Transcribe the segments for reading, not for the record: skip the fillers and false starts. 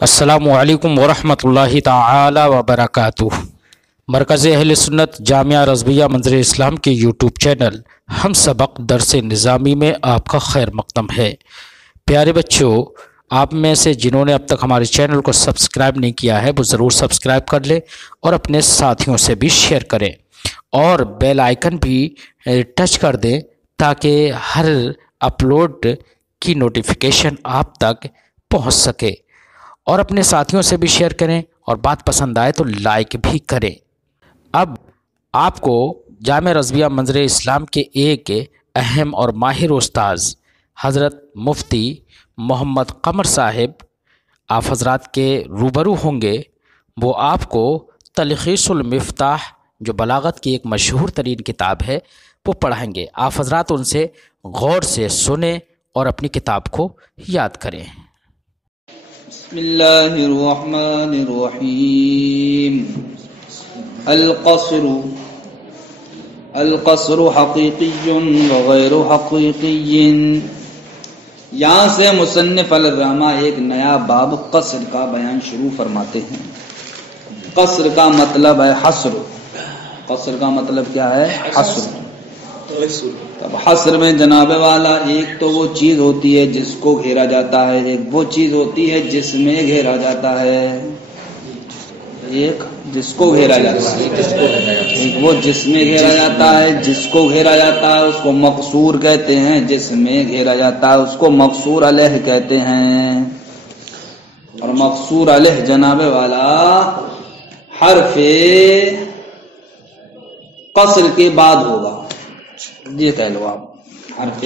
السلام علیکم ورحمۃ اللہ تعالی وبرکاتہ۔ مرکز اہل سنت جامعہ رضویہ منظر اسلام کے یوٹیوب چینل ہم سبق درس نظامی میں آپ کا خیر مقدم ہے۔ پیارے بچوں، آپ میں سے جنہوں نے اب تک ہمارے چینل کو سبسکرائب نہیں کیا ہے وہ ضرور سبسکرائب کر لیں اور اپنے ساتھیوں سے بھی شیئر کریں اور بیل آئیکن بھی ٹچ کر دیں تاکہ ہر اپلوڈ کی نوٹیفیکیشن آپ تک پہنچ سکے، اور اپنے ساتھیوں سے بھی شیئر کریں اور بات پسند آئے تو لائک بھی کریں۔ اب آپ کو جامعہ رضویہ منظر اسلام کے ایک اہم اور ماہر استاذ حضرت مفتی محمد قمر صاحب آپ حضرات کے روبرو ہوں گے۔ وہ آپ کو تلخیص المفتاح جو بلاغت کی ایک مشہور ترین کتاب ہے وہ پڑھائیں گے۔ آپ حضرات ان سے غور سے سنیں اور اپنی کتاب کو یاد کریں۔ بسم اللہ الرحمن الرحیم۔ القصر حقیقی وغیر حقیقی۔ یہاں سے مصنف الرحمہ ایک نیا باب قصر کا بیان شروع فرماتے ہیں۔ قصر کا مطلب ہے حصر۔ قصر کا مطلب کیا ہے؟ حصر۔ اب حصر میں جناب والا ایک تو وہ چیز ہوتی ہے جس کو گھیرا جاتا ہے، ایک وہ چیز ہوتی ہے جس میں گھیرا جاتا ہے۔ ایک جس کو گھیرا جاتا ہے، ایک وہ جس میں گھیرا جاتا ہے۔ جس کو گھیرا جاتا ہے اس کو مقصور کہتے ہیں، جس میں گھیرا جاتا ہے اس کو مقصور علیہ کہتے ہیں۔ اور مقصور علیہ جناب والا حرف قصر کے بعد ہوگا، یہ کہہ لو آپ، حرف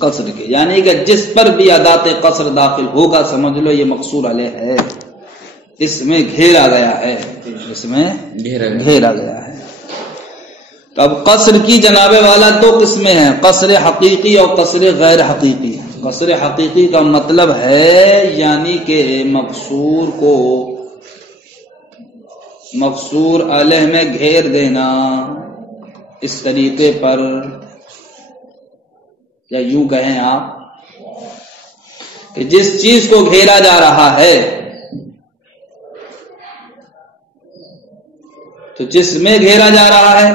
قصر کے، یعنی کہ جس پر بھی ادات قصر داخل ہوگا سمجھ لو یہ مقصور علیہ ہے، اس میں گھیرا گیا ہے، اس میں گھیرا گیا ہے۔ تو اب قصر کی جناب والا دو قسمیں ہیں، قصر حقیقی اور قصر غیر حقیقی۔ قصر حقیقی کا مطلب ہے یعنی کہ مقصور کو مقصور علیہ میں گھیر دینا اس طریقے پر، یا یوں کہیں آپ کہ جس چیز کو گھیرا جا رہا ہے تو جس میں گھیرا جا رہا ہے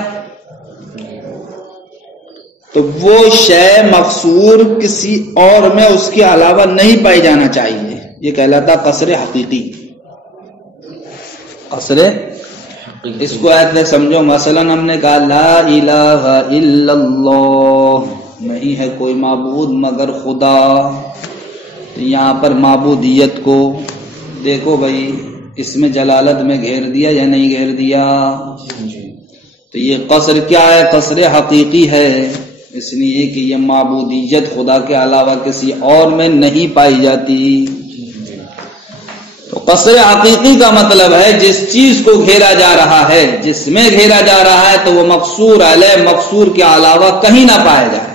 تو وہ شے مقصور کسی اور میں اس کے علاوہ نہیں پائی جانا چاہیے، یہ کہلاتا قصر حقیقی۔ قصر اس کو ایسے سمجھو، مثلا ہم نے کہا لا الہ الا اللہ، نہیں ہے کوئی معبود مگر خدا، تو یہاں پر معبودیت کو دیکھو بھائی اس میں جلالت میں گھیر دیا یا نہیں گھیر دیا، تو یہ قصر کیا ہے؟ قصر حقیقی ہے، اس لیے کہ یہ معبودیت خدا کے علاوہ کسی اور میں نہیں پائی جاتی۔ تو قصر حقیقی کا مطلب ہے جس چیز کو گھیرا جا رہا ہے، جس میں گھیرا جا رہا ہے تو وہ مقصور علیہ مقصور کے علاوہ کہیں نہ پایا جائے،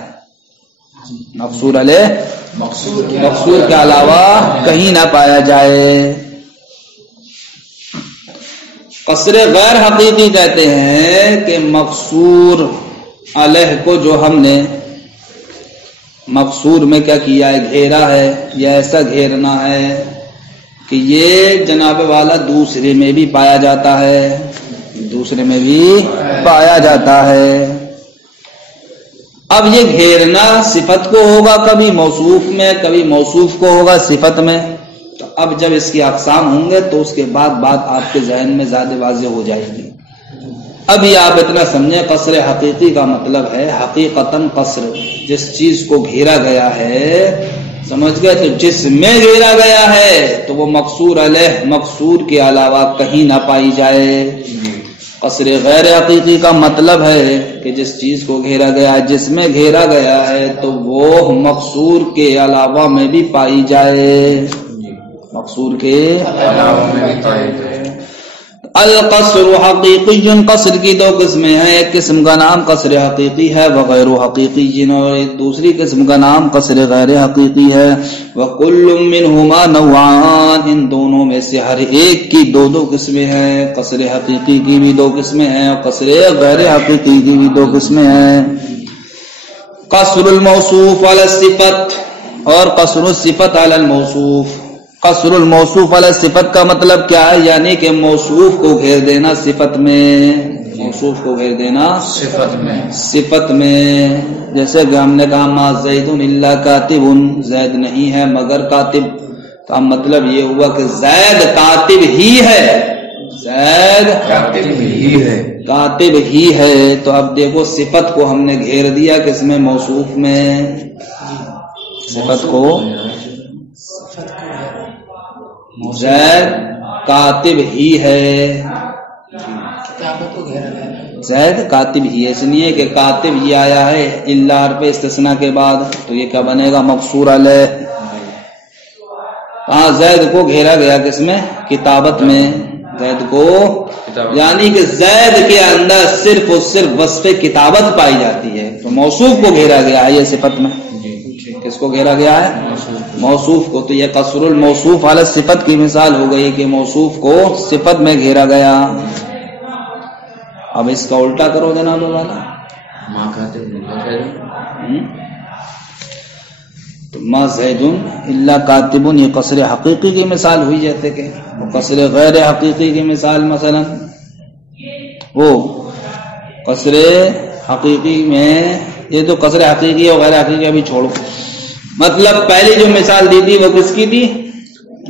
مقصور علیہ مقصور کے علاوہ کہیں نہ پایا جائے۔ قصر غیر حقیقی کہتے ہیں کہ مقصور علیہ کو جو ہم نے مقصور میں کیا کیا ہے؟ گھیرا ہے، یا ایسا گھیرنا ہے کہ یہ جناب والا دوسرے میں بھی پایا جاتا ہے، دوسرے میں بھی پایا جاتا ہے۔ اب یہ گھیرنا صفت کو ہوگا کبھی موصوف میں، کبھی موصوف کو ہوگا صفت میں، تو اب جب اس کی اقسام ہوں گے تو اس کے بعد بات آپ کے ذہن میں زیادہ واضح ہو جائے گی۔ ابھی آپ اتنا سمجھیں قصر حقیقی کا مطلب ہے حقیقتاً قصر، جس چیز کو گھیرا گیا ہے سمجھ گئے، تو جس میں گھیرا گیا ہے تو وہ مقصور علیہ مقصور کے علاوہ کہیں نہ پائی جائے۔ قصر غیر حقیقی کا مطلب ہے کہ جس چیز کو گھیرا گیا ہے، جس میں گھیرا گیا ہے تو وہ مقصور کے علاوہ میں بھی پائی جائے، مقصور کے علاوہ میں بھی پائی جائے۔ القصر حقیقی، قصر کی دو قسمیں ہیں، ایک قسم کا نام قصر حقیقی ہے وغیر حقیقی، اور ایک دوسری قسم کا نام قصر غیر حقیقی ہے۔ وَكُلٌّ مِّنْهُمَا نَوْعَانِ، ان دونوں میں سے ہر ایک کی دو دو قسمیں ہیں، قصر حقیقی کی بھی دو قسمیں ہیں اور قصر غیر حقیقی کی بھی دو قسمیں ہیں۔ قصر الموصوف علی الصفت اور قصر الصفت علی الموصوف۔ قصر الموصوف علی صفت کا مطلب کیا ہے؟ یعنی کہ موصوف کو گھیر دینا صفت میں، موصوف کو گھیر دینا صفت میں. جیسے کہ ہم نے کہا ما زید الا کاتب، زید نہیں ہے مگر کاتب، تو اب مطلب یہ ہوا کہ زید کاتب ہی ہے، زید کاتب ہی ہے. تو اب دیکھو صفت کو ہم نے گھیر دیا کس میں؟ موصوف میں. صفت کو زید کاتب ہی ہے، زید کاتب ہی ہے، اس لیے کہ کاتب یہ آیا ہے الا حرف استثناء کے بعد، تو یہ کیا بنے گا؟ مقصور علیہ. ہاں زید کو گھیرا گیا کس میں؟ کتابت میں. زید کو یعنی کہ زید کے اندر صرف اور صرف وصف کتابت پائی جاتی ہے، تو موصوف کو گھیرا گیا ہے یہ صفت میں. کس کو گھیرا گیا ہے؟ موصوف کو. تو یہ قصر الموصوف علی صفت کی مثال ہو گئی کہ موصوف کو صفت میں گھیرا گیا. اب اس کا الٹا کرو جناب والا، ما زید الا کاتب، یہ قصر حقیقی کی مثال ہوئی. جیسے کہ قصر غیر حقیقی کی مثال مثلا وہ قصر حقیقی میں، یہ تو قصر حقیقی اور غیر حقیقی ابھی چھوڑو. مطلب پہلی جو مثال دی تھی وہ کس کی تھی؟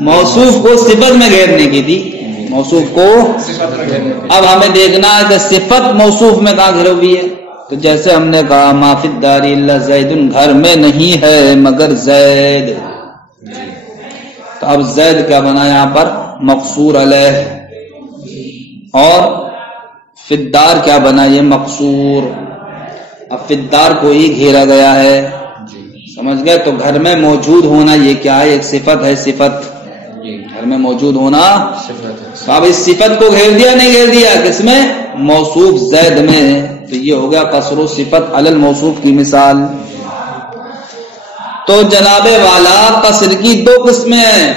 موصوف کو صفت میں گھیرنے کی تھی، موصوف کو. اب ہمیں دیکھنا ہے کہ صفت موصوف میں کہاں گھری ہوئی ہے. تو جیسے ہم نے کہا ما فی الدار الا زید، گھر میں نہیں ہے مگر زید. تو اب زید کیا بنا یہاں پر؟ مقصور علیہ. اور فی الدار کیا بنا؟ یہ مقصور. اب فی الدار کو ہی گھیرا گیا ہے، سمجھ گئے؟ تو گھر میں موجود ہونا یہ کیا ہے؟ ایک صفت ہے. صفت گھر میں موجود ہونا صفت. اب اس صفت کو گھیر دیا نہیں گھیر دیا کس میں؟ موصوف زید میں. تو یہ ہو گیا قصر و صفت علی الموصوف کی مثال. تو جناب والا قصر کی دو قسمیں ہیں،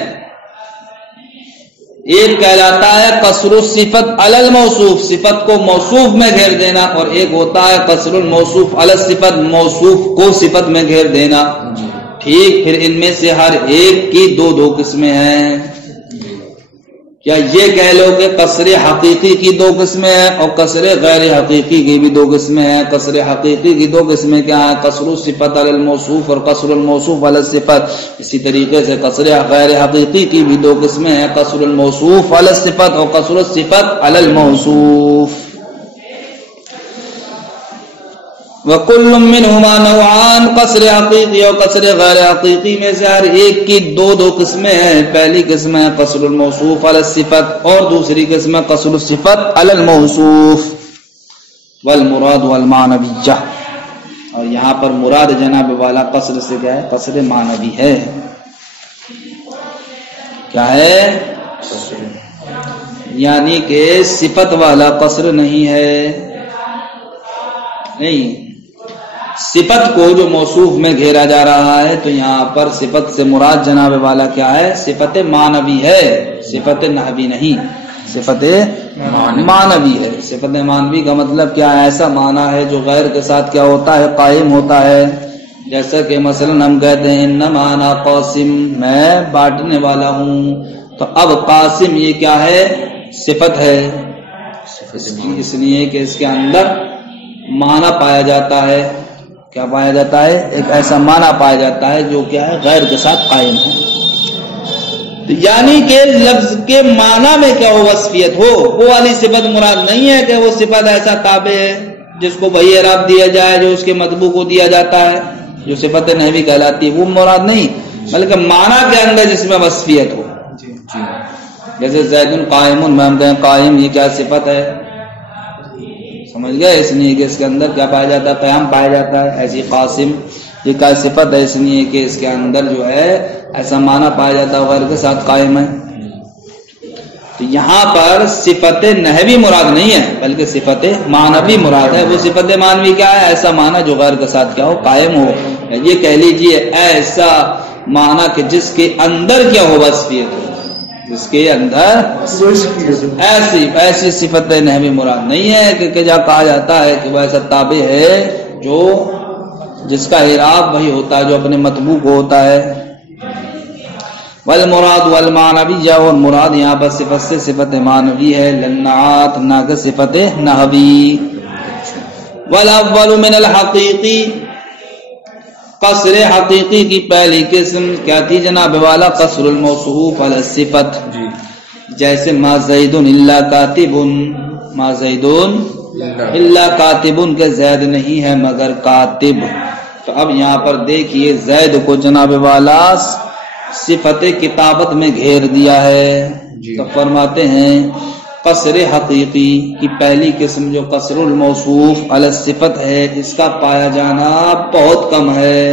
ایک کہلاتا ہے قصر الصفت علی الموصوف، صفت کو موصوف میں گھیر دینا، اور ایک ہوتا ہے قصر الموصوف علی الصفت، موصوف کو صفت میں گھیر دینا. ٹھیک، پھر ان میں سے ہر ایک کی دو قسمیں ہیں. کیا یہ کہہ لو کہ قصر حقیقی کی دو قسمیں ہیں اور قصر غیر حقیقی کی بھی دو قسمیں ہیں. قصر حقیقی کی دو قسمیں کیا ہیں؟ قصر الصفت علی الموصوف اور قصر الموصوف علی الصفت. اسی طریقے سے قصر غیر حقیقی کی بھی دو قسمیں ہیں، قصر الموصوف علی الصفت اور قصر الصفت علی الموصوف. وَكُلٌّ مِّنْهُمَا نَوْعَانِ، قصر حقیقی اور قصر غیر حقیقی میں سے ہر ایک کی دو قسمیں ہیں. پہلی قسم ہے قصر الموصوف علی الصفت اور دوسری قسم ہے قصر الصفت علی الموصوف. والمراد والمعنویہ، اور یہاں پر مراد جناب والا قصر سے کیا ہے؟ قصر معنوی ہے. کیا ہے؟ یعنی کہ صفت والا قصر نہیں ہے. نہیں، صفت کو جو موصوف میں گھیرا جا رہا ہے تو یہاں پر صفت سے مراد جناب والا کیا ہے؟ صفت معنوی ہے، صفت نحوی نہیں، صفت معنوی ہے. صفت معنوی کا مطلب کیا ہے؟ ایسا معنی ہے جو غیر کے ساتھ کیا ہوتا ہے؟ قائم ہوتا ہے. جیسا کہ مثلا ہم کہتے ہیں انما انا قاسم، میں بانٹنے والا ہوں. تو اب قاسم یہ کیا ہے؟ صفت ہے، اس لیے کہ اس کے اندر معنی پایا جاتا ہے. کیا پایا جاتا ہے؟ ایک ایسا معنی پایا جاتا ہے جو کیا ہے؟ غیر کے ساتھ قائم ہے. یعنی کہ لفظ کے معنی میں کیا ہو؟ وصفیت ہو. وہ والی صفت مراد نہیں ہے کہ وہ صفت ایسا تابع ہے جس کو وہی اعراب دیا جائے جو اس کے مطبوع کو دیا جاتا ہے، جو صفت نحوی کہلاتی ہے، وہ مراد نہیں، بلکہ معنی کے اندر جس میں وصفیت ہو. جیسے زید قائم، میں ہم کہیں قائم، یہ کیا صفت ہے؟ سمجھ گئے؟ اس لیے کہ اس کے اندر کیا پایا جاتا ہے؟ قیام پایا جاتا ہے. ایسی قاسم یہ کیا صفت ہے؟ اس لیے کہ اس کے اندر جو ہے ایسا معنی پایا جاتا ہے غیر کے ساتھ قائم ہے. تو یہاں پر صفت نحوی مراد نہیں ہے بلکہ صفت معنوی مراد ہے. وہ صفت معنوی کیا ہے؟ ایسا معنی جو غیر کے ساتھ کیا ہو؟ قائم ہو. یہ کہہ لیجئے ایسا معنی کہ جس کے اندر کیا ہو؟ وصفیت ہو، جس کے اندر ایسی صفت نحوی مراد نہیں ہے کہ جا کہا جاتا ہے کہ وہ ایسا تابع ہے جو جس کا اعراب وہی ہوتا ہے جو اپنے مطبوع کو ہوتا ہے. والمراد والمعنوی، اور مراد یہاں پر صفت سے صفت معنوی ہے، للنعات نہ کہ صفت نحوی۔ والاول من الحقیقی، قصر حقیقی کی پہلی قسم کیا تھی جناب والا؟ قصر الموصوف علی الصفت، جیسے ما زید الا کاتب، ما زید الا کاتب کہ زید نہیں ہے مگر کاتب۔ تو اب یہاں پر دیکھیے زید کو جناب والا صفت کتابت میں گھیر دیا ہے، تو فرماتے ہیں قصر حقیقی کی پہلی قسم جو قصر الموصوف علی الصفت ہے، اس کا پایا جانا بہت کم ہے،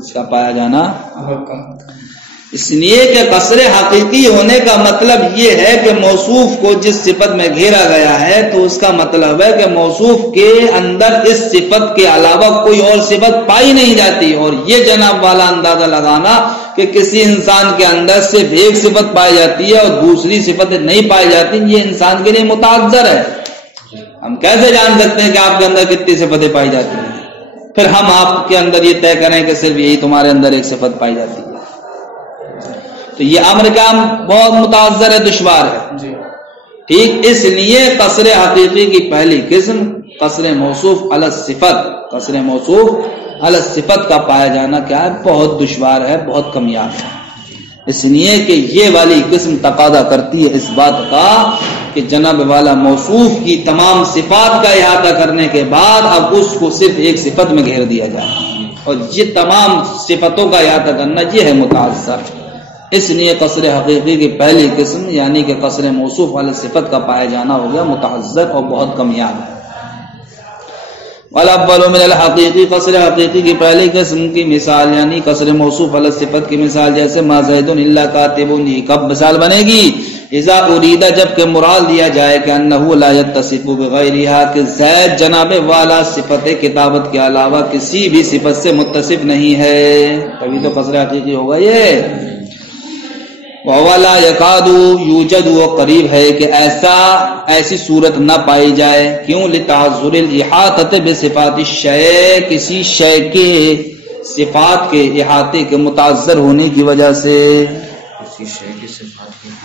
اس کا پایا جانا بہت کم، اس لیے کہ قصر حقیقی ہونے کا مطلب یہ ہے کہ موصوف کو جس صفت میں گھیرا گیا ہے تو اس کا مطلب ہے کہ موصوف کے اندر اس صفت کے علاوہ کوئی اور صفت پائی نہیں جاتی، اور یہ جناب والا اندازہ لگانا کہ کسی انسان کے اندر صرف ایک صفت پائی جاتی ہے اور دوسری صفت نہیں پائی جاتی، یہ انسان کے لیے متعذر ہے۔ ہم کیسے جان سکتے ہیں کہ آپ کے اندر کتنی صفتیں پائی جاتی ہیں؟ پھر ہم آپ کے اندر یہ طے کریں کہ صرف یہی تمہارے اندر ایک صفت پائی جاتی ہے، تو یہ امر کام بہت متعذر ہے، دشوار ہے۔ ٹھیک، اس لیے قصر حقیقی کی پہلی قسم قصر موصوف علی الصفت، قصر موصوف علی الصفت کا پایا جانا کیا ہے؟ بہت دشوار ہے، بہت کمیاب ہے، اس لیے کہ یہ والی قسم تقاضا کرتی ہے اس بات کا کہ جناب والا موصوف کی تمام صفات کا احاطہ کرنے کے بعد اب اس کو صرف ایک صفت میں گھیر دیا جائے، اور یہ تمام صفتوں کا احاطہ کرنا یہ ہے متعذر۔ اس لیے قصر حقیقی کی پہلی قسم یعنی کہ قصر موصوف علی صفت کا پایا جانا ہو گیا متعذر اور بہت کمیاب ہے۔ والاول من الحقیقی، قصر حقیقی کی پہلی قسم کی مثال یعنی قصر موصوف علی صفت کی مثال جیسے ما زید الا کاتب، یہ کب مثال بنے گی؟ اذا ارید، جب کہ مراد دیا جائے کہ انہ لا یتصف بغیرہا، کہ زید جناب والا صفت کتابت کے علاوہ کسی بھی صفت سے متصف نہیں ہے، تبھی تو قصر حقیقی ہوگا یہ۔ وَوَلَا يَكَادُ يُوجَدُ، وہ قریب ہے کہ ایسی صورت نہ پائی جائے، کیوں؟ لِتَعَذُّرِ الْإِحَاطَةِ بِصِفَاتِ الشَّيْءِ، کسی شے کے صفات کے احاطے کے متعذر ہونے کی وجہ سے،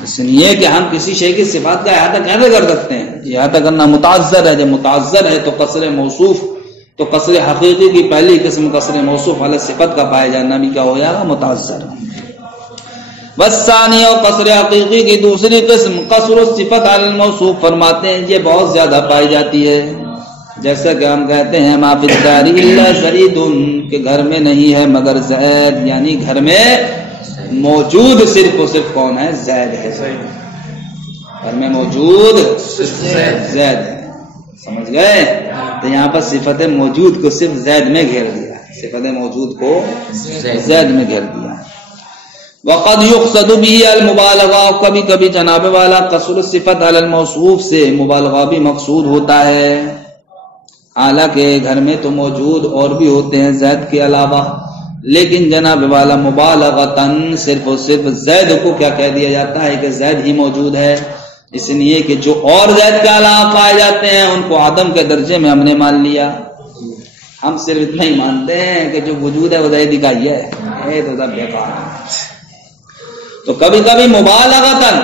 اس لیے کہ ہم کسی شے کی صفات کا احاطہ کیسے کر سکتے ہیں؟ احاطہ کرنا متعذر ہے، جب متعذر ہے تو قصر موصوف، تو قصر حقیقی کی پہلی قسم قصر موصوف علی صفت کا پایا جانا بھی کیا ہو جائے گا؟ متعذر۔ والثانی، اور قصر حقیقی کی دوسری قسم قصر الصفت علی الموصوف، فرماتے ہیں یہ بہت زیادہ پائی جاتی ہے، جیسا کہ ہم کہتے ہیں ما فی الدار الا زید، کہ گھر میں نہیں ہے مگر زید، یعنی گھر میں موجود صرف اور صرف کون ہے؟ زید ہے، گھر میں موجود زید ہے، سمجھ گئے؟ تو یہاں پر صفت موجود کو صرف زید میں گھیر دیا، صفت موجود کو زید میں گھیر دیا۔ وقد يقصد به المبالغہ، کبھی کبھی جناب والا قصر الصفت علی الموصوف سے مبالغہ بھی مقصود ہوتا ہے، حالانکہ گھر میں تو موجود اور بھی ہوتے ہیں زید کے علاوہ، لیکن جناب والا مبالغتاً صرف اور صرف زید کو کیا کہہ دیا جاتا ہے کہ زید ہی موجود ہے، اس لیے کہ جو اور زید کے علاوہ پائے جاتے ہیں ان کو عدم کے درجے میں ہم نے مان لیا۔ ہم صرف اتنا ہی مانتے ہیں کہ جو وجود ہے وہ زید کا ہی ہے، یہ تو سب بیکار ہے۔ تو کبھی کبھی مبالغتاً،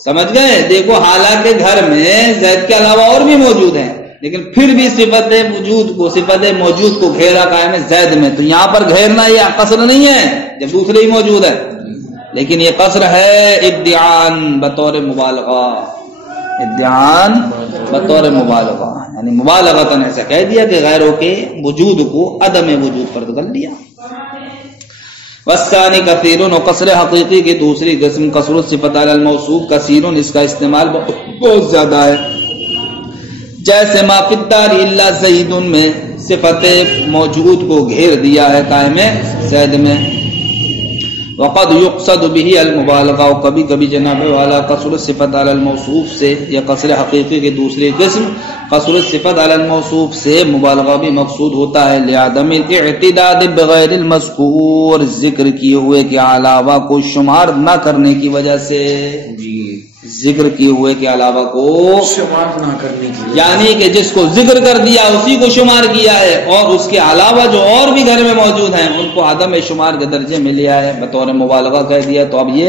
سمجھ گئے؟ دیکھو حالانکہ گھر میں زید کے علاوہ اور بھی موجود ہیں، لیکن پھر بھی صفت وجود کو، صفت موجود کو گھیرا قائم ہے زید میں، تو یہاں پر گھیرنا یہ قصر نہیں ہے جب دوسرے ہی موجود ہے، لیکن یہ قصر ہے ادعان بطور مبالغہ، ادعان بطور مبالغہ، یعنی مبالغتاً ایسا کہہ دیا کہ غیروں کے وجود کو عدم وجود پر کر لیا۔ والثانی کثیرن، اور قصر حقیقی کی دوسری قسم قصر الصفت علی الموصوف کثیرن، اس کا استعمال بہت زیادہ ہے، جیسے ما فی الدار الا زید میں صفت موجود کو گھیر دیا ہے قائم زید میں۔ وقد يقصد به المبالغہ، اور کبھی کبھی جناب والا قصر الصفت علی الموصوف سے یا قصر حقیقی کی دوسری قسم قصر الصفت علی الموصوف سے مبالغہ بھی مقصود ہوتا ہے، لعدم الاعتداد بغیر المذکور، ذکر کیے ہوئے کے علاوہ کو شمار نہ کرنے کی وجہ سے۔ ذکر کیے ہوئے کے علاوہ کو شمار نہ کرنے کی، یعنی کہ جس کو ذکر کر دیا اسی کو شمار کیا ہے، اور اس کے علاوہ جو اور بھی گھر میں موجود ہیں ان کو عدم شمار کے درجے میں لیا ہے، بطور مبالغہ کہہ دیا۔ تو اب یہ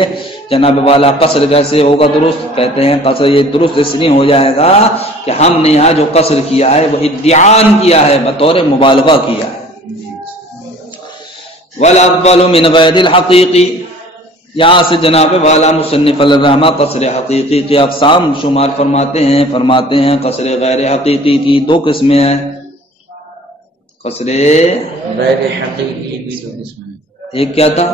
جناب والا قصر کیسے ہوگا درست؟ کہتے ہیں قصر یہ درست اس لیے ہو جائے گا کہ ہم نے یہاں جو قصر کیا ہے وہ ادعان کیا ہے، بطور مبالغہ کیا ہے۔ والأفضل من غیر الحقیقی، یہاں سے جناب والا مصنف الرحمہ قصر حقیقی کی اقسام شمار فرماتے ہیں قصر غیر حقیقی کی دو قسمیں ہیں۔ قصر غیر حقیقی بھی دو قسم ہیں، ایک کیا تھا؟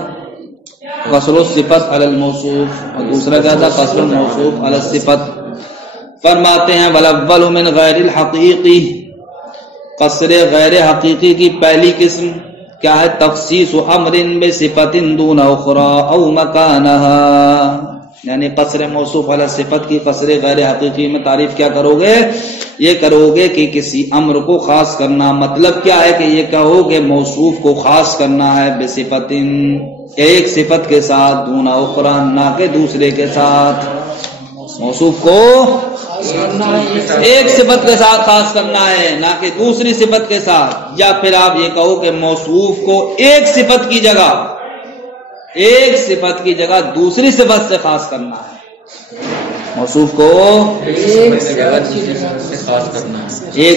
قصر الصفت علی الموصوف، اور دوسرا کیا تھا؟ قصر الموصوف علی الصفت۔ فرماتے ہیں والاول من غیر الحقیقی، قصر غیر حقیقی کی پہلی قسم کیا ہے؟ تخصیص امر بصفت دون اخرى او مکانها، یعنی قصر موصوف علی صفت کی قصر غیر حقیقی میں تعریف کیا کرو گے؟ یہ کرو گے کہ کسی امر کو خاص کرنا، مطلب کیا ہے کہ یہ کہو کہ موصوف کو خاص کرنا ہے بصفت، ایک صفت کے ساتھ، دون اخرى نہ کہ دوسرے کے ساتھ، موصوف کو ایک صفت کے ساتھ خاص کرنا ہے نہ کہ دوسری صفت کے ساتھ، یا پھر آپ یہ کہو کہ موصوف کو ایک صفت کی جگہ دوسری صفت سے خاص کرنا ہے، موصوف کو ایک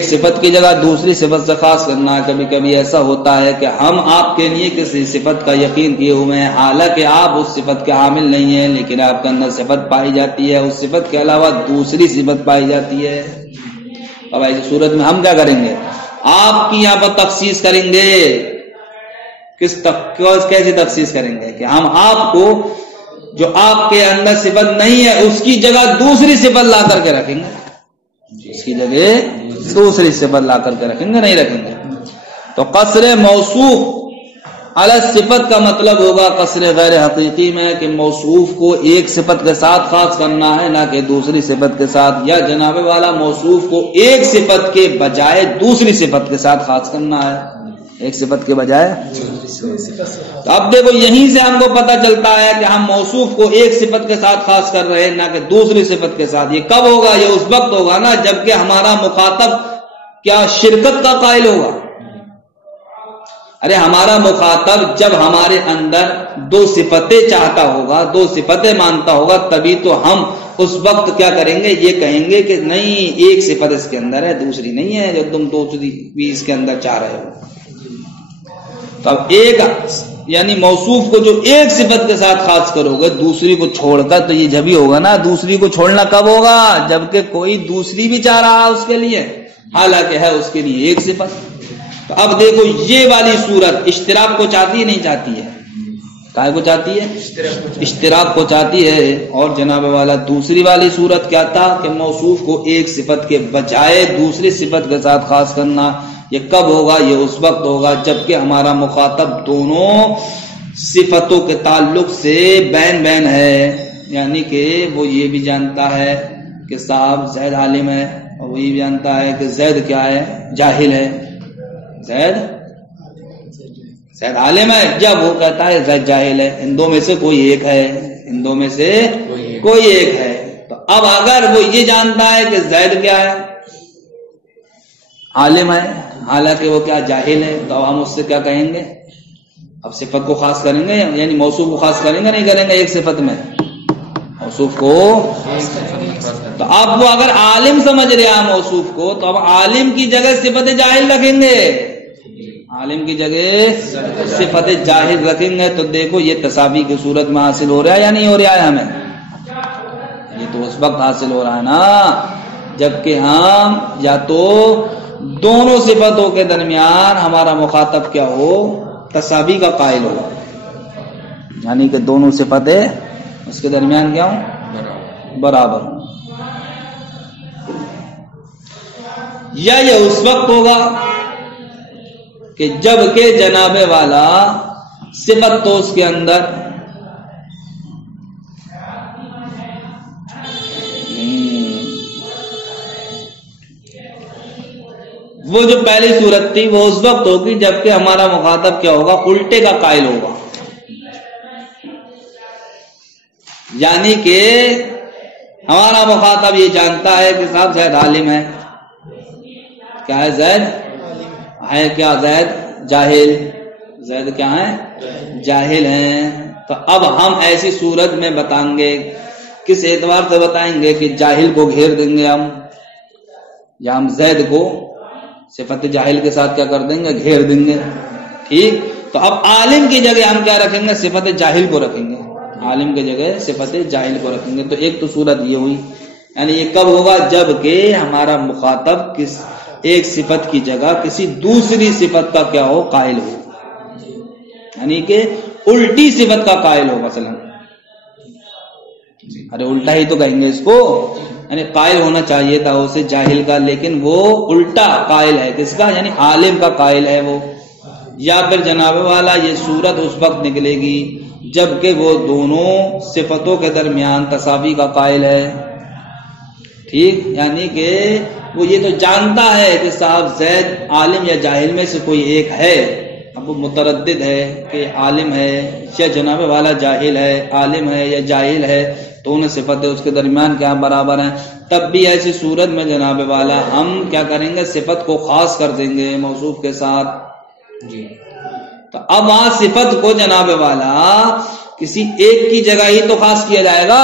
صفت کی جگہ دوسری صفت سے خاص کرنا ہے۔ کبھی کبھی ایسا ہوتا ہے کہ ہم آپ کے لیے کسی صفت کا یقین کیے ہوئے ہیں، حالانکہ آپ اس صفت کے حامل نہیں ہیں، لیکن آپ کے اندر صفت پائی جاتی ہے، اس صفت کے علاوہ دوسری صفت پائی جاتی ہے۔ اب ایسی صورت میں ہم کیا کریں گے؟ آپ کی یہاں پر تخصیص کریں گے، کیسے تخصیص کریں گے کہ ہم آپ کو جو آپ کے اندر صفت نہیں ہے اس کی جگہ دوسری صفت لا کر کے رکھیں گے، اس کی جگہ دوسری صفت لا کر کے رکھیں گے، نہیں رکھیں گے۔ تو قصر موصوف علی صفت کا مطلب ہوگا قصر غیر حقیقی میں کہ موصوف کو ایک صفت کے ساتھ خاص کرنا ہے نہ کہ دوسری صفت کے ساتھ، یا جناب والا موصوف کو ایک صفت کے بجائے دوسری صفت کے ساتھ خاص کرنا ہے، ایک صفت کے بجائے۔ تو اب دیکھو یہیں سے ہم کو پتہ چلتا ہے کہ ہم موصوف کو ایک صفت کے ساتھ خاص کر رہے ہیں نہ کہ دوسری صفت کے ساتھ۔ یہ کب ہوگا؟ یہ اس وقت ہوگا نا جبکہ ہمارا مخاطب کیا شرکت کا قائل ہوگا۔ ارے ہمارا مخاطب جب ہمارے اندر دو صفتیں چاہتا ہوگا، دو صفتیں مانتا ہوگا، تبھی تو ہم اس وقت کیا کریں گے؟ یہ کہیں گے کہ نہیں ایک صفت اس کے اندر ہے دوسری نہیں ہے جو تم دوسری بھی اس کے اندر چاہ رہے ہو۔ تو اب ایک یعنی موصوف کو جو ایک صفت کے ساتھ خاص کرو گے دوسری کو چھوڑ کر، تو یہ جب ہی ہوگا نا۔ دوسری کو چھوڑنا کب ہوگا؟ جبکہ کوئی دوسری بھی چاہ رہا ہے اس کے لیے، حالانکہ ہے اس کے لیے ایک صفت۔ تو اب دیکھو یہ والی صورت اشتراک کو چاہتی ہے نہیں چاہتی ہے؟ کائے کو چاہتی ہے؟ اشتراک کو چاہتی ہے۔ اور جناب والا دوسری والی صورت کیا تھا کہ موصوف کو ایک صفت کے بجائے دوسری صفت کے ساتھ خاص کرنا۔ یہ کب ہوگا؟ یہ اس وقت ہوگا جبکہ ہمارا مخاطب دونوں صفتوں کے تعلق سے بین بین ہے، یعنی کہ وہ یہ بھی جانتا ہے کہ صاحب زید عالم ہے، اور وہ یہ بھی جانتا ہے کہ زید کیا ہے؟ جاہل ہے۔ زید عالم ہے جب وہ کہتا ہے زید جاہل ہے، ان دو میں سے کوئی ایک ہے، ان دو میں سے کوئی ایک ہے۔ تو اب اگر وہ یہ جانتا ہے کہ زید کیا ہے؟ عالم ہے، حالانکہ وہ کیا؟ جاہل ہے، تو اب ہم اس سے کیا کہیں گے؟ اب صفت کو خاص کریں گے، یعنی موصوف کو خاص کریں گے نہیں کریں گے ایک صفت میں؟ موصوف کو تو اب وہ اگر عالم سمجھ رہا موصوف کو تو اب عالم کی جگہ صفت جاہل رکھیں گے، عالم کی جگہ صفت جاہل رکھیں گے۔ تو دیکھو یہ تساوی کی صورت میں حاصل ہو رہا ہے یا نہیں ہو رہا ہے؟ ہمیں یہ تو اس وقت حاصل ہو رہا ہے نا جبکہ ہم یا تو دونوں صفتوں کے درمیان ہمارا مخاطب کیا ہو؟ تساوی کا قائل ہو، یعنی کہ دونوں صفتیں اس کے درمیان کیا ہوں؟ برابر ہوں۔ یا یہ اس وقت ہوگا کہ جب کہ جناب والا صفت تو اس کے اندر وہ جو پہلی صورت تھی وہ اس وقت ہوگی جبکہ ہمارا مخاطب کیا ہوگا؟ الٹے کا قائل ہوگا، یعنی کہ ہمارا مخاطب یہ جانتا ہے کہ صاحب زید عالم ہے. کیا ہے؟ زید ہے. کیا زید؟ جاہل. زید کیا ہے؟ جاہل ہیں. تو اب ہم ایسی صورت میں بتائیں گے، کس اعتبار سے بتائیں گے کہ جاہل کو گھیر دیں گے ہم، یا ہم زید کو صفت جاہل کے ساتھ کیا کر دیں گے؟ گھیر دیں گے. ٹھیک. تو اب عالم کی جگہ ہم کیا رکھیں گے؟ صفت جاہل کو رکھیں گے. عالم کی جگہ صفت جاہل کو رکھیں گے. تو ایک تو صورت یہ ہوئی، یعنی یہ کب ہوگا؟ جب کہ ہمارا مخاطب ایک صفت کی جگہ کسی دوسری صفت کا کیا ہو؟ قائل ہو، یعنی کہ الٹی صفت کا قائل ہو. مثلا ارے الٹا ہی تو کہیں گے اس کو، یعنی قائل ہونا چاہیے تھا اسے جاہل کا، لیکن وہ الٹا قائل ہے. کس کا؟ یعنی عالم کا قائل ہے وہ. یا پھر جناب والا یہ صورت اس وقت نکلے گی جبکہ وہ دونوں صفتوں کے درمیان تساوی کا قائل ہے. ٹھیک. یعنی کہ وہ یہ تو جانتا ہے کہ صاحب زید عالم یا جاہل میں سے کوئی ایک ہے، اب وہ متردد ہے کہ عالم ہے یا جناب والا جاہل ہے، عالم ہے یا جاہل ہے، دونوں صفتیں اس کے درمیان کیا برابر ہیں. تب بھی ایسی صورت میں جناب والا ہم کیا کریں گے؟ صفت کو خاص کر دیں گے موصوف کے ساتھ. جی. تو اب وہاں صفت کو جناب والا کسی ایک کی جگہ ہی تو خاص کیا جائے گا.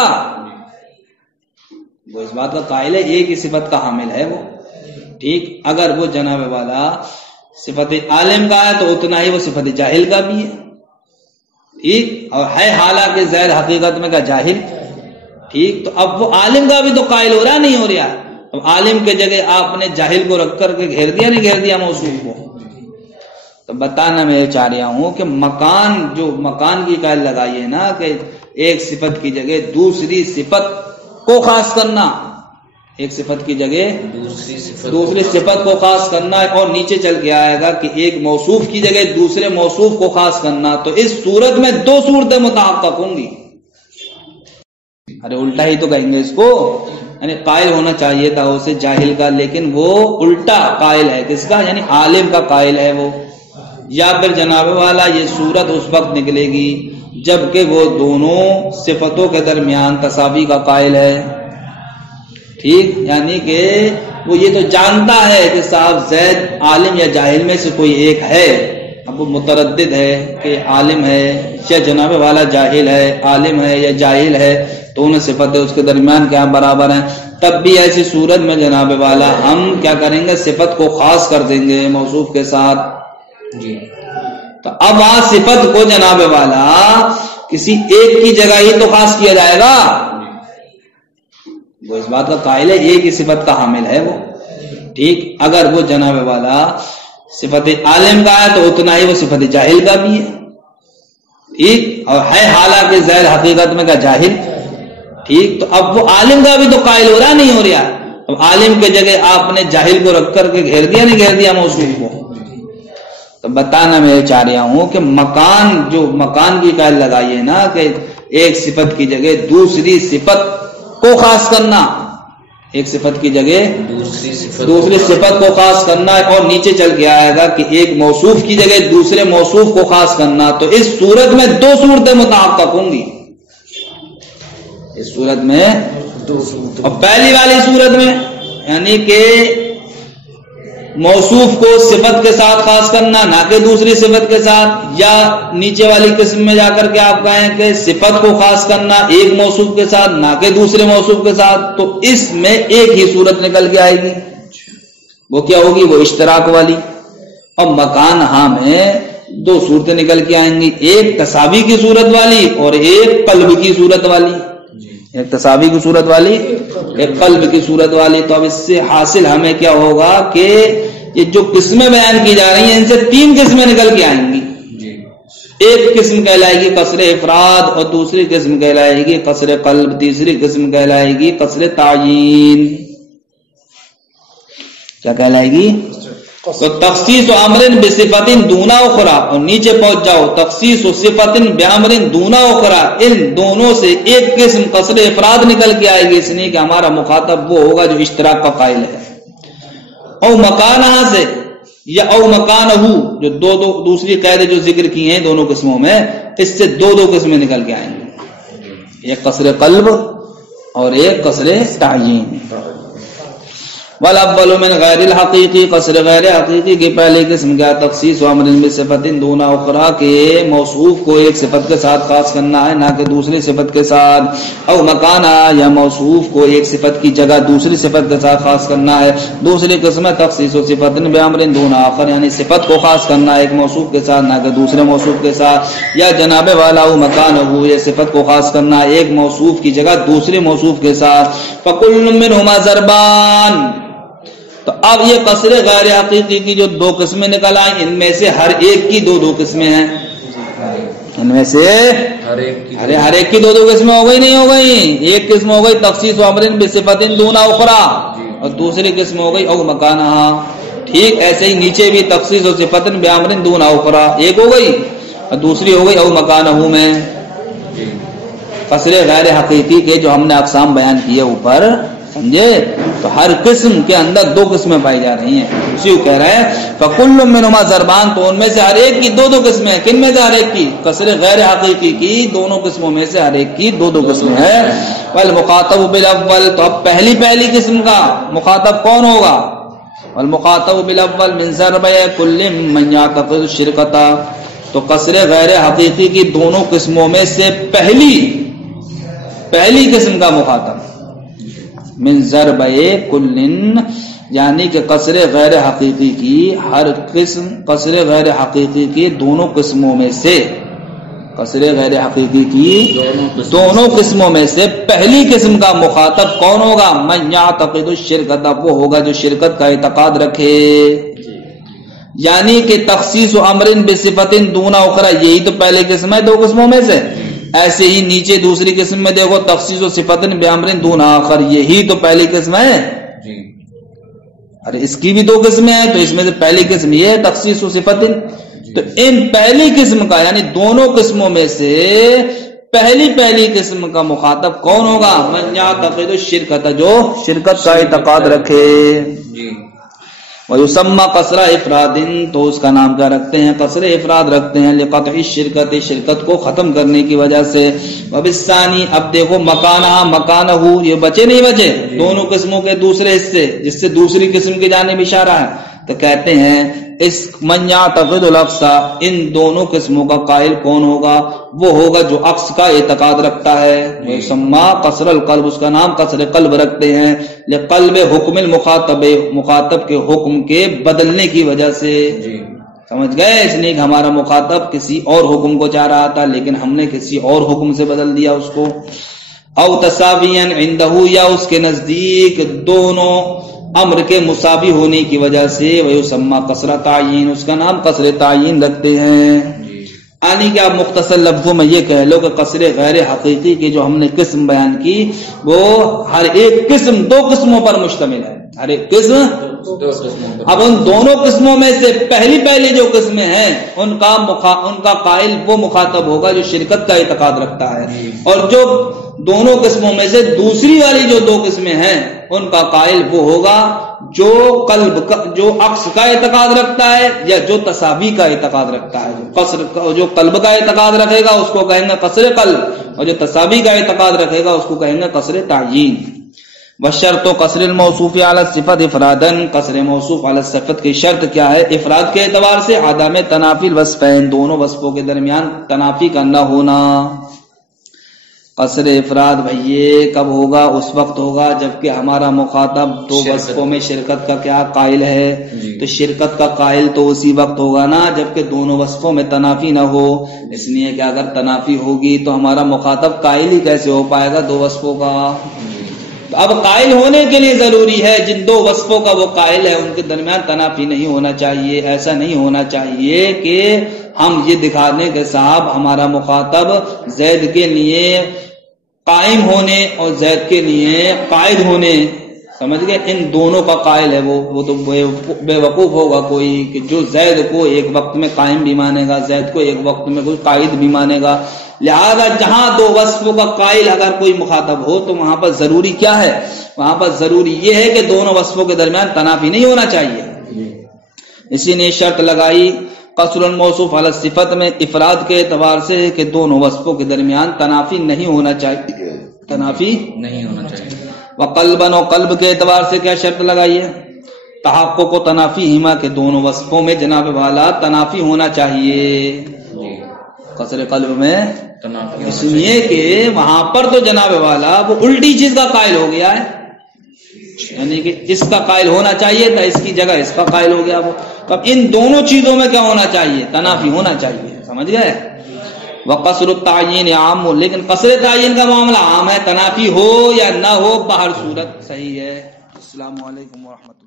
وہ اس بات کا قائل ہے، ایک ہی صفت کا حامل ہے وہ. ٹھیک. اگر وہ جناب والا صفت عالم کا ہے تو اتنا ہی وہ صفت جاہل کا بھی ہے. ٹھیک. اور ہے حالانکہ زید حقیقت میں کا جاہل. ٹھیک. تو اب وہ عالم کا بھی تو قائل ہو رہا نہیں ہو رہا. اب عالم کے جگہ آپ نے جاہل کو رکھ کر کے گھیر دیا نہیں گھیر دیا موصوف کو. تو بتانا میں یہ چاہ رہا ہوں کہ مکان کی قائل لگائی ہے نا کہ ایک صفت کی جگہ دوسری صفت کو خاص کرنا، ایک صفت کی جگہ دوسری صفت کو خاص کرنا، اور نیچے چل کے آئے گا کہ ایک موصوف کی جگہ دوسرے موصوف کو خاص کرنا. تو اس صورت میں دو صورتیں متحقق ہوں گی. ارے الٹا ہی تو کہیں گے اس کو، یعنی قائل ہونا چاہیے تھا اسے جاہل کا، لیکن وہ الٹا قائل ہے. کس کا؟ یعنی عالم کا قائل ہے وہ. یا پھر جناب والا یہ صورت اس وقت نکلے گی جبکہ وہ دونوں صفتوں کے درمیان تساوی کا قائل ہے. ٹھیک. یعنی کہ وہ یہ تو جانتا ہے کہ صاحب زید عالم یا جاہل میں سے کوئی ایک ہے، اب وہ متردد ہے کہ عالم ہے یا جناب والا جاہل ہے، عالم ہے یا جاہل ہے، دونوں صفتیں اس کے درمیان کیا برابر ہیں. تب بھی ایسی صورت میں جناب والا ہم کیا کریں گے؟ صفت کو خاص کر دیں گے موصوف کے ساتھ. جی. تو اب وہاں صفت کو جناب والا کسی ایک کی جگہ ہی تو خاص کیا جائے گا. وہ اس بات کا قائل ہے، ایک ہی صفت کا حامل ہے وہ. ٹھیک. اگر وہ جناب والا صفت عالم کا ہے تو اتنا ہی وہ صفت جاہل کا بھی ہے. ٹھیک. اور ہے حالانکہ زید حقیقت میں کا جاہل. ٹھیک. تو اب وہ عالم کا بھی تو قائل ہو رہا نہیں ہو رہا. اب عالم کے جگہ آپ نے جاہل کو رکھ کر کے گھیر دیا نہیں گھیر دیا موصوف کو. تو بتانا میں یہ چاہ رہا ہوں کہ مکان کی قائل لگائی ہے نا کہ ایک صفت کی جگہ دوسری صفت کو خاص کرنا، ایک صفت کی جگہ دوسری صفت کو خاص کرنا، اور نیچے چل کے آئے گا کہ ایک موصوف کی جگہ دوسرے موصوف کو خاص کرنا. تو اس صورت میں دو صورتیں متحقق ہوں گی. اس صورت میں اور پہلی والی صورت میں یعنی کہ موصوف کو صفت کے ساتھ خاص کرنا نہ کہ دوسری صفت کے ساتھ، یا نیچے والی قسم میں جا کر کے آپ کہیں کہ صفت کو خاص کرنا ایک موصوف کے ساتھ نہ کہ دوسرے موصوف کے ساتھ. تو اس میں ایک ہی صورت نکل کے آئے گی. وہ کیا ہوگی؟ وہ اشتراک والی. اور مکان ہاں میں دو صورتیں نکل کے آئیں گی، ایک تساوی کی صورت والی اور ایک قلب کی صورت والی. ایک تساوی کی صورت والی، ایک قلب کی صورت والی. تو اب اس سے حاصل ہمیں کیا ہوگا کہ یہ جو قسمیں بیان کی جا رہی ہیں ان سے تین قسمیں نکل کے آئیں گی. ایک قسم کہلائے گی قصر افراد، اور دوسری قسم کہلائے گی قصر قلب، تیسری قسم کہلائے گی قصر تعیین. کیا کہلائے گی؟ تو تخصیص امر بصفت دون اخرى، اور نیچے پہنچ جاؤ تخصیص صفت بامر دون اخرى. ان دونوں سے ایک قسم قصر افراد نکل کے آئے گی، اس لیے کہ ہمارا مخاطب وہ ہوگا جو اشتراک کا قائل ہے. او مکانہ سے یا او مکانہ، جو دو دوسری قید جو ذکر کی ہیں دونوں قسموں میں، اس سے دو قسمیں نکل کے آئیں گی. ایک قصر قلب اور ایک قصر تعین. والاول من غیر الحقیقی، قصر غیر حقیقی کی پہلی قسم کیا؟ تخصیص امر بصفت دون اخرى، کے موصوف کو ایک صفت کے ساتھ خاص کرنا ہے نہ کہ دوسری صفت کے ساتھ. او مکانہ، یا موصوف کو ایک صفت کی جگہ دوسری صفت کے ساتھ خاص کرنا ہے. دوسری قسم ہے تخصیص و صفت بامر دون آخر، یعنی صفت کو خاص کرنا ہے ایک موصوف کے ساتھ نہ کہ دوسرے موصوف کے ساتھ. یا جناب والا او مکانہ، یہ صفت کو خاص کرنا ہے ایک موصوف کی جگہ دوسرے موصوف کے ساتھ. فکل منہما ضربان، تو اب یہ قصر غیر حقیقی کی جو دو قسمیں نکل آئیں، ان میں سے ہر ایک کی دو دو قسمیں ہیں. ان میں سے ہر ایک کی دو دو قسمیں ہو گئی نہیں ہو گئی؟ ایک قسم ہو گئی تخصیص امر بصفت دون اخرى، اور دوسری قسم ہو گئی او مکانہ. ٹھیک ایسے ہی نیچے بھی تخصیص و صفت بامر دون اخرى ایک ہو گئی اور دوسری ہو گئی او مکانہ میں. قصر غیر حقیقی کے جو ہم نے اقسام بیان کیے اوپر، سمجھے؟ تو ہر قسم کے اندر دو قسمیں پائی جا رہی ہیں. اسی کو کہہ رہے ہیں فَكُلٌّ مِّنْهُمَا ضَرْبَانِ، تو ان میں سے ہر ایک کی دو دو قسمیں ہیں. کن میں سے ہر ایک کی؟ قصر غیر حقیقی کی دونوں قسموں میں سے ہر ایک کی دو دو قسمیں ہیں. وَالْمُخَاطَبُ بِالْأَوَّلِ، تو اب پہلی قسم کا مخاطب کون ہوگا؟ وَالْمُخَاطَبُ بِالْأَوَّلِ مِنْ ضَرْبَيْ كُلٍّ مَّن يَعْتَقِدُ الشِّرْكَةَ، تو قصر غیر حقیقی کی دونوں قسموں میں سے پہلی قسم کا مخاطب من ضربے کلن، یعنی کہ قصر غیر حقیقی کی ہر قسم، قصر غیر حقیقی کی دونوں قسموں میں سے، قصر غیر حقیقی کی دونوں قسموں میں سے پہلی قسم کا مخاطب کون ہوگا؟ من یعتقد الشرکت، وہ ہوگا جو شرکت کا اعتقاد رکھے. یعنی کہ تخصیص امر بصفت دون اخرى، یہی تو پہلی قسم ہے دو قسموں میں سے. ایسے ہی نیچے دوسری قسم میں دیکھو تخصیص و صفت بامر دون آخر، یہی تو پہلی قسم ہے. ارے اس کی بھی دو قسمیں ہیں، تو اس میں سے پہلی قسم یہ ہے تخصیص و صفت. تو ان پہلی قسم کا یعنی دونوں قسموں میں سے پہلی قسم کا مخاطب کون ہوگا؟ من یعتقد الشرکت، جو شرکت کا اعتقاد رکھے. وَيُسَمَّى قَصْرَ افراد، تو اس کا نام کیا رکھتے ہیں؟ قصر افراد رکھتے ہیں. لِقَطْعِ الشِّرْكَةِ، شرکت کو ختم کرنے کی وجہ سے. وَبِالثَّانِي، اب دیکھو مکانہ، یہ بچے نہیں بچے دونوں قسموں کے دوسرے حصے جس سے دوسری قسم کی جانب اشارہ ہے. تو کہتے ہیں اس من یعتقد العکس، ان دونوں قسموں کا قائل کون ہوگا؟ وہ ہوگا جو عکس کا اعتقاد رکھتا ہے. وَيُسَمَّى قصر القلب، اس کا نام قصر قلب رکھتے ہیں. لقلب حکم المخاطب، مخاطب کے حکم کے بدلنے کی وجہ سے. سمجھ گئے؟ اس لیے کہ ہمارا مخاطب کسی اور حکم کو چاہ رہا تھا لیکن ہم نے کسی اور حکم سے بدل دیا اس کو. او تساویاً عندہ، یا اس کے نزدیک دونوں امر کے مساوی ہونے کی وجہ سے. وَيُسَمَّى قصر تعین، اس کا نام قصر تعین رکھتے ہیں. یعنی کہ آپ مختصر لفظوں میں یہ کہہ لو کہ قصر غیر حقیقی کی جو ہم نے قسم بیان کی وہ ہر ایک قسم دو قسموں پر مشتمل ہے. ہر ایک قسم دو قسموں پر. اب ان دونوں قسموں میں سے پہلی جو قسمیں ہیں ان کا قائل وہ مخاطب ہوگا جو شرکت کا اعتقاد رکھتا ہے، اور جو دونوں قسموں میں سے دوسری والی جو دو قسمیں ہیں ان کا قائل وہ ہوگا جو جو عکس کا اعتقاد رکھتا ہے یا جو تساوی کا اعتقاد رکھتا ہے. جو قلب کا اعتقاد رکھے گا اس کو کہیں گے قصر قلب، اور جو تساوی کا اعتقاد رکھے گا اس کو کہیں گے قصر تعیین. وشرط قصر الموصوف علی الصفت افرادا، قصر موصوف علی الصفت کی شرط کیا ہے؟ افراد کے اعتبار سے عدم تنافی الوصفین، دونوں وصفوں کے درمیان تنافی کا نہ ہونا. قصر افراد بھئی کب ہوگا؟ اس وقت ہوگا جبکہ ہمارا مخاطب دو وصفوں میں شرکت کا کیا قائل ہے. تو شرکت کا قائل تو اسی وقت ہوگا نا جبکہ دونوں وصفوں میں تنافی نہ ہو. اس لیے کہ اگر تنافی ہوگی تو ہمارا مخاطب قائل ہی کیسے ہو پائے گا دو وصفوں کا. تو اب قائل ہونے کے لیے ضروری ہے جن دو وصفوں کا وہ قائل ہے ان کے درمیان تنافی نہیں ہونا چاہیے. ایسا نہیں ہونا چاہیے کہ ہم یہ دکھا دیں کہ صاحب ہمارا مخاطب زید کے لیے قائم ہونے اور زید کے لیے قائد ہونے، سمجھ گئے، ان دونوں کا قائل ہے. وہ تو بے وقوف ہوگا کوئی کہ جو زید کو ایک وقت میں قائم بھی مانے گا، زید کو ایک وقت میں کوئی قائد بھی مانے گا. لہذا جہاں دو وصفوں کا قائل اگر کوئی مخاطب ہو تو وہاں پر ضروری کیا ہے؟ وہاں پر ضروری یہ ہے کہ دونوں وصفوں کے درمیان تنافی نہیں ہونا چاہیے. اسی نے شرط لگائی قصر الموصوف علی الصفت میں افراد کے اعتبار سے کہ دونوں وصفوں کے درمیان تنافی نہیں ہونا چاہیے. تنافی نہیں ہونا چاہیے. وقلبن، و قلب کے اعتبار سے کیا شرط لگائی ہے؟ تحقق و تنافی ہما کے دونوں وصفوں میں جناب والا تنافی ہونا چاہیے. جی قصر قلب میں تنافی اس لیے کہ وہاں پر تو جناب والا وہ الٹی چیز کا قائل ہو گیا ہے، یعنی کہ اس کا قائل ہونا چاہیے تھا، اس کی جگہ اس کا قائل ہو گیا وہ. تو ان دونوں چیزوں میں کیا ہونا چاہیے؟ تنافی ہونا چاہیے. سمجھ گئے؟ وقصر التعین عام، لیکن قصر تعین کا معاملہ عام ہے، تنافی ہو یا نہ ہو باہر صورت صحیح ہے. السلام علیکم ورحمۃ اللہ.